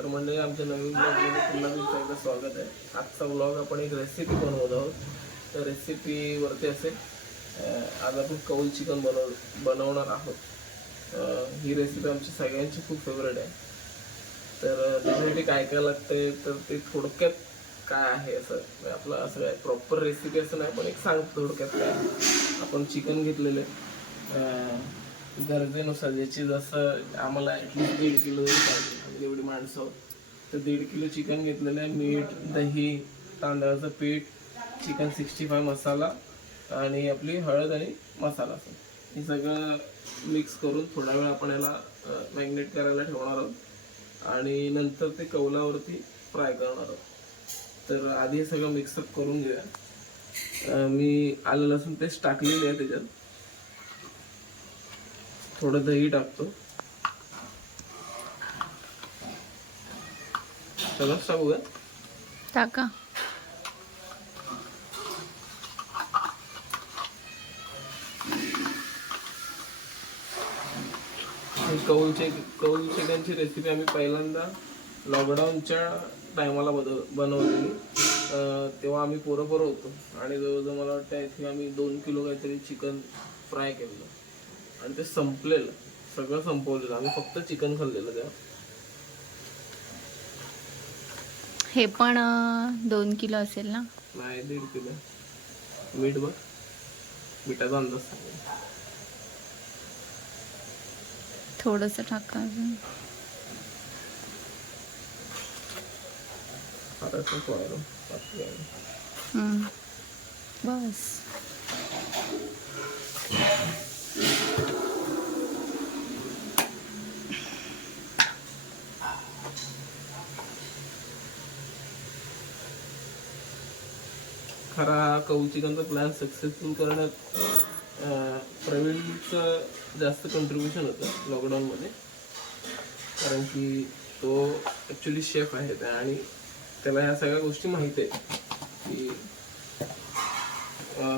तर म्हणजे आमच्या नवीन ब्लॉगमध्ये पुन्हा तुमचं एकदा स्वागत आहे. आजचा ब्लॉग आपण एक रेसिपी बनवत आहोत. तर रेसिपीवरती असेल आज आपण कौल चिकन बनव बनवणार आहोत. ही रेसिपी आमची सगळ्यांची खूप फेवरेट आहे. तर त्याच्यासाठी काय काय लागते तर ते थोडक्यात काय आहे असं म्हणजे आपलं असं काय प्रॉपर रेसिपी असं नाही पण एक सांगतो थोडक्यात काय आपण चिकन घेतलेले गरजेनुसार ज्याची जसं आम्हाला ॲटलिस्ट दीड किलो पाहिजे. म्हणजे एवढी माणसं आहोत. तर दीड किलो चिकन घेतलेलं आहे. मीठ दही तांदळाचं पीठ चिकन सिक्स्टी फाय मसाला आणि आपली हळद आणि मसाला हे सगळं मिक्स करून थोडा वेळ आपण याला मॅग्नेट करायला ठेवणार आहोत. आणि नंतर ते कौलावरती फ्राय करणार आहोत. तर आधी हे सगळं मिक्सअप करून घेऊया. मी आलं लसूण पेस्ट टाकलेली आहे त्याच्यात. थोडं दही टाकतो. टाकू का टाका. ही कौलचे कौल चिकनची रेसिपी आम्ही पहिल्यांदा लॉकडाऊनच्या टायमाला बदल बनवलेली. तेव्हा आम्ही पोरं पोरं होतो. आणि जवळजवळ मला वाटतं आय थिंक आम्ही दोन किलो काहीतरी चिकन फ्राय केलेलं. आणि ते संपलेलं. सगळं संपवलेलं. आम्ही फक्त चिकन खाल्लेलं तेव्हा हे पण दोन किलो असेल ना? नाही दीड किलो. मीठ बघ. मिठाचा अंदाज थोडंसं टाका अजून. बस. खरा कौचिकांचा चिकनचा प्लॅन सक्सेसफुल करण्यात प्रवीणचं जास्त कंट्रीब्युशन होतं लॉकडाऊनमध्ये कारण की तो ॲक्च्युली शेफ आहे त्या आणि त्याला ह्या सगळ्या गोष्टी माहीत आहेत की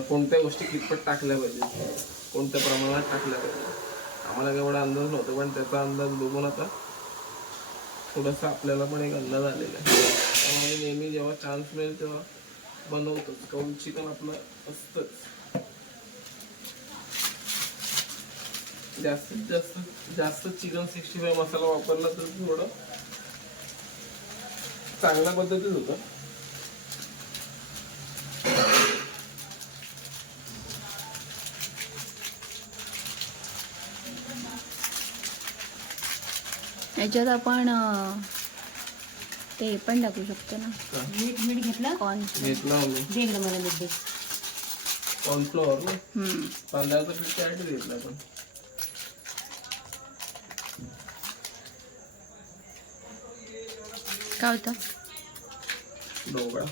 कोणत्या गोष्टी कितपत टाकल्या पाहिजेत कोणत्या प्रमाणात टाकल्या पाहिजेत. आम्हाला एवढा अंदाज नव्हता पण त्याचा अंदाज बघून आता थोडासा आपल्याला पण एक अंदाज आलेला आहे. त्यामुळे नेहमी जेव्हा चान्स मिळेल तेव्हा बनवतोच. काऊन चिकन आपलं असतंच. जास्तीत जास्त जास्त चिकन सिक्स्टी फाय मसाला वापरला तर थोडं चांगल्या पद्धतीत होतं. याच्यात आपण ते पण टाकू शकतो ना. मीठ मीठ घेतलं? कॉर्न घेतला आम्ही दे इकडं मला मीठ दे. कॉर्नफ्लॉवर ना? हम्म. तांदळाचं पीठ काय घेतलं आपण. काय होतं? ढोबळा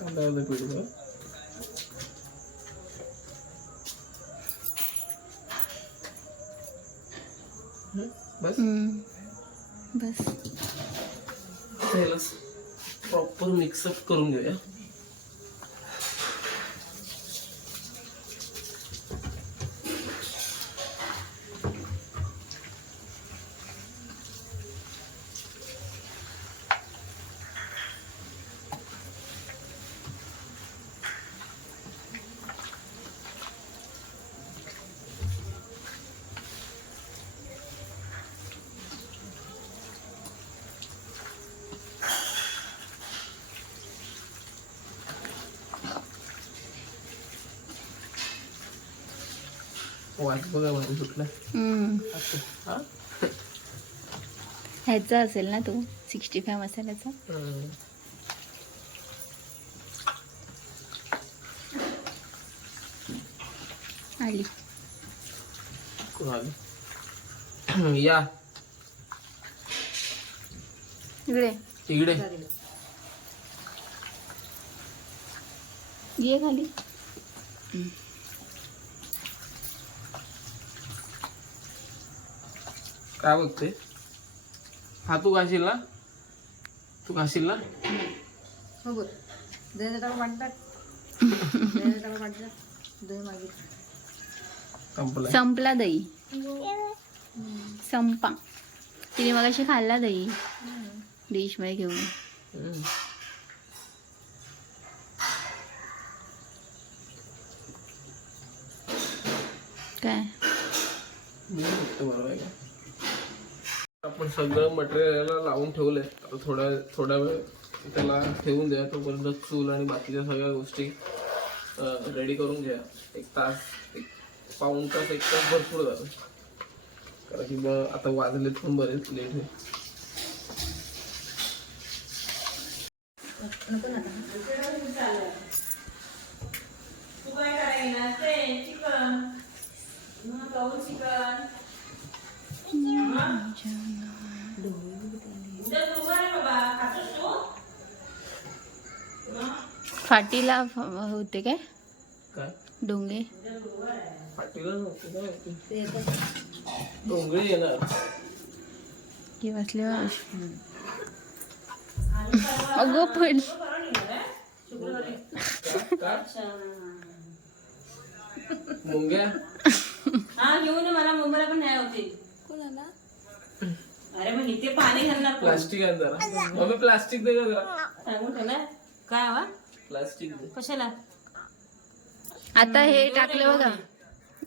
तांदळाचं बस बस प्रॉपर मिक्सअप करून घेऊया. ह्याचा असेल ना तो सिक्स्टी फाय मसाल्याचा? आलं? या. इकडे. इकडे. ये खाली. काय बघते हा तू घाशील ना? तू घाशील ना? हो बोल. दही टाका वाटतात दही टाका वाटतात दही मागे. संपलाय. संपला दही. संपा. तिने मग अशी खाल्ला दही. डिशमध्ये घेऊन. काय? बरोबर आहे का? आपण सगळं मटेरियल लावून ठेवलंय. आता थोड्या थोड्या वेळ त्याला ठेवून द्या. तोपर्यंत चूल आणि बाकीच्या सगळ्या गोष्टी रेडी करून घ्या. एक तास एक पाऊण तास एक तास भरपूर झालं. कारण की मग आता वाजलेत पण बरेच लेट होईल नको ना आता. फाटीला होते काय? काय? डोंगे. डोंगरी येणार. की अगो पण. का? मुंग्या? हा घेऊन मला मुंबईला पण नाही होते कोणाला? अरे मग इथे पाणी घालणार कोण? प्लास्टिक आहे जरा. मम्मी प्लास्टिक दे का जरा. सांगून ठेवलं काय हवा? प्लास्टिक दे. कशाला? आता हे टाकलं बघा.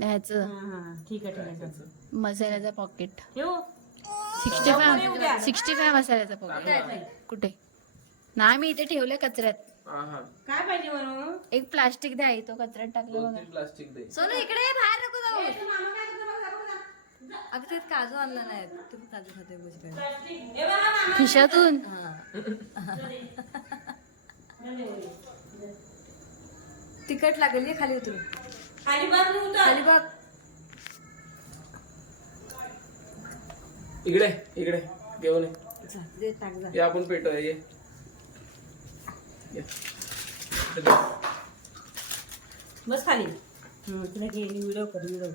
ह्याचं. हा हा. ठीक आहे ठीक आहे मसाल्याचं पॉकेट ठेवू? सिक्स्टी फाय सिक्स्टी फाय मसाल्याचं पॉकेट कुठे? नाही मी इथे ठेवले कचऱ्यात. हा हा. काय पाहिजे म्हणून एक प्लास्टिक द्या तो कचऱ्यात टाकलं दोन बघा. तीन प्लास्टिक दे. सोनू इकडे ये, बाहेर नको जाऊ. अगं ते काजू आणला नाही तू काजू खाते खिशातून? तिखट लागेल ये खाली उतरू खाली बघ. खाली बघ. इकडे इकडे. घेऊन ये. जा, दे टाक जा. ये आपण पेट ये. बस खाली. तुला व्हिडिओ कर व्हिडिओ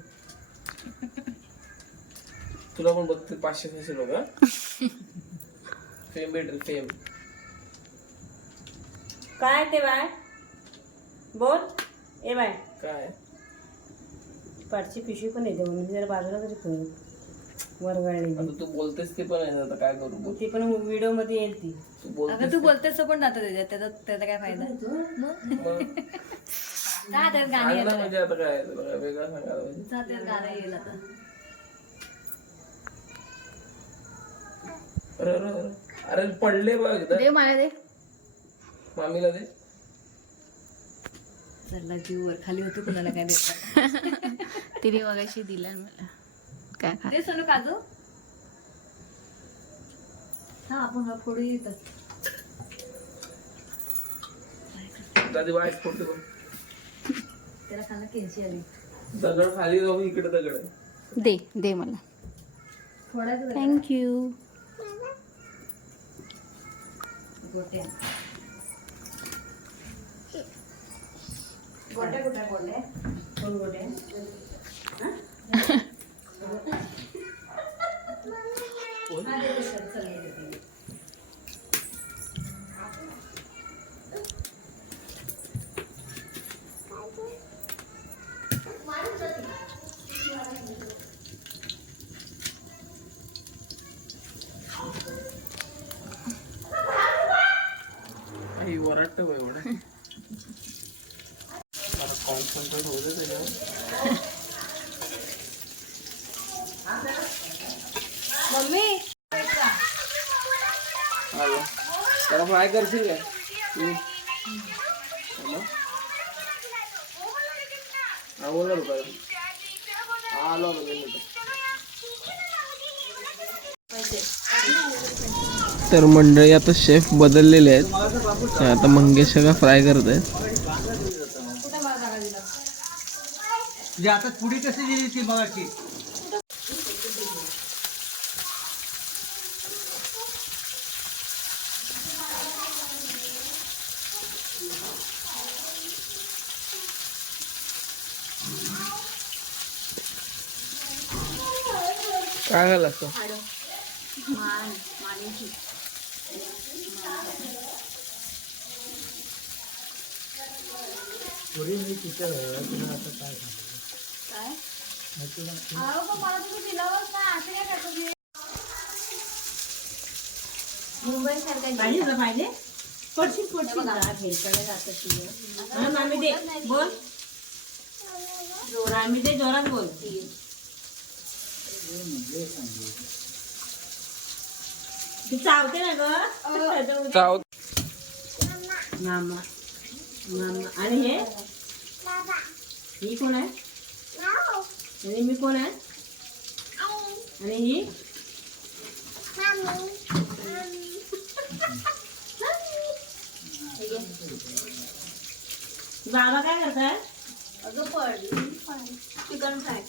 तुला पण बघते पाचशे सहाशे लोक. फेम भेटेल फेम काय ते बाय बोल. ए बाय काय? पाठची पिशवी पण येते म्हणून. जरा बाजूला तरी ठेव आता तू बोलतेस ते पण आहे ना आता काय करू बोल. ती पण व्हिडिओमध्ये येईल ती. तू अगं बोलतेस तू. बोलतेस पण जातं त्याच्यात त्याचा त्याचा काय फायदा? मग? जा त्यात गाणं सांग ना येतं म्हणजे आता काय? काय वेगळं सांगायला पाहिजे. जा त्यात गाणं येईल आता. अरे अरे अरे. अरे पडले बघ एकदा. दे मला दे. मामीला दे. चला जीव वर खाली होतो कुणाला काय देत तिने मगाशी दिला मला. काय खा दे सोनू काजू. हा आपण हा फोडू येतात दादी बघ. त्याला खाणं केनशी आली. दगड खाली जाऊन इकडे दगड. आहे. दे दे मला. जरा. थँक्यू गोट्या गोट्या कुठे गोट्या कोण गोटे हा, दे, दे, चल, चल, ये, ये, ये. आई वराटतं बघ एवढं कॉन्सन्ट्रेट होऊ दे त्याच्यावर मम्मी आलो फ्राय करशील काय? हा आलो तर मंडळी आता शेफ बदललेले आहेत. आता मंगेश का फ्राय करत आहेत. जे आता पुढे कशी दिली ती मगाची काय झालं असतं मान मानेची काय अहो, पण मला तुम्ही दिलावंच नाही. असं काय करता तुम्ही? मुंबईसारखा पाहिजे तुला पाहिजे पडशील पडशील हा, खेळकडे जातं तुझं. हा, मामी दे बोल मामी दे जोरात बोल ती चावते ना ग? चाव मामा. मामा. आणि हे? ही कोण आहे? आणि मी कोण आहे? आणि ही? बाबा काय करताय? अगं पडली. Chicken fry.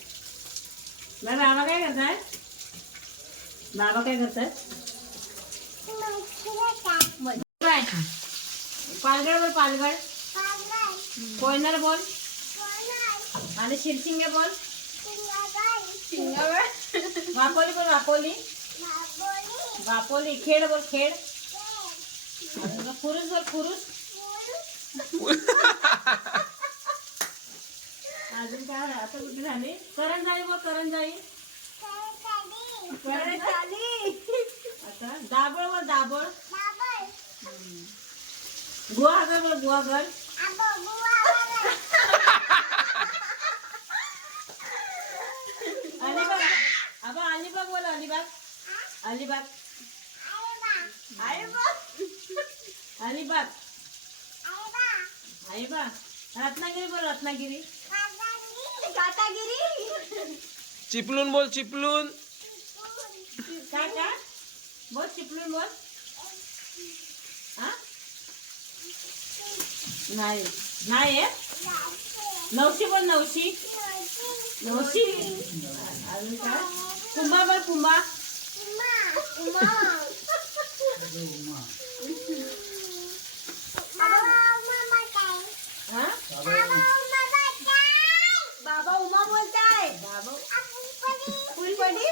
बाय बाबा काय करताय बाबा काय करताय काय पालगड बोल पालगड कोयनर बोल आणि शिरसिंगे बोल वापोली बोल वापोली वापोली खेळ बोल खेळ अजून फुरुस बोल फुरुस अजून काय आता कुठे झाली? करंजाई बोल करंजाई. करंजाई. आता दाबळ बोल दाबळ. गुहागर बोल गुहागर. अलिबाग. अबा अलिबाग बोल अलिबाग. अलिबाग. अलिबाग. अलिबाग. रत्नागिरी बोल रत्नागिरी. चिपलून बोल चिपलून. काय काय बोल चिपलून बोल. हा? नाही. नाही आहे? नवशी बोल नवशी. नवशी? अजून काय? कुंभा बोल कुंभा. हा बाबा उमा बोलताय. बाबा फुलपडी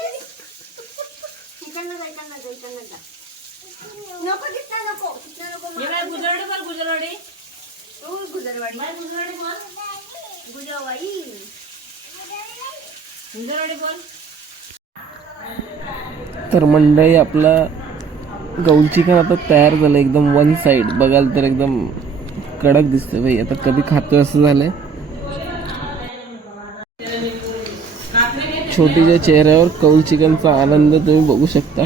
इकडनं जा इकडनं जा. इकडनं जा. नको तिथं नको तिथं नको हे काय गुजराडी बोल गुजराडी तू गुजरवाडी बाय गुजराडी बोल. गुजरवाई गुजराडी बोल तर मंडळी आपला गौल चिकन आता तयार झालं एकदम वन साईड बघाल तर एकदम कडक दिसतं भाई आता कधी खातो असं झालंय. छोटीच्या चेहऱ्यावर कौल चिकनचा आनंद तुम्ही बघू शकता.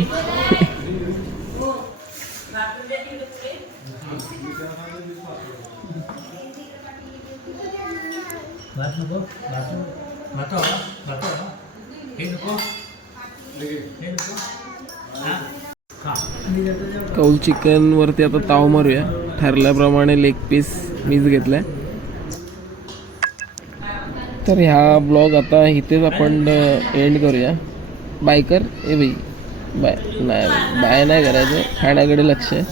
कौल चिकन वरती आता ताव मारूया. ठरल्याप्रमाणे लेग पीस मीच घेतलाय. तर ह्या ब्लॉग आता इथेच आपण एंड करूया. बायकर ए भाई बाय नाही बाय नाही करायचं. खाण्याकडे लक्ष आहे.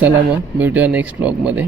चला मग भेटूया नेक्स्ट ब्लॉगमध्ये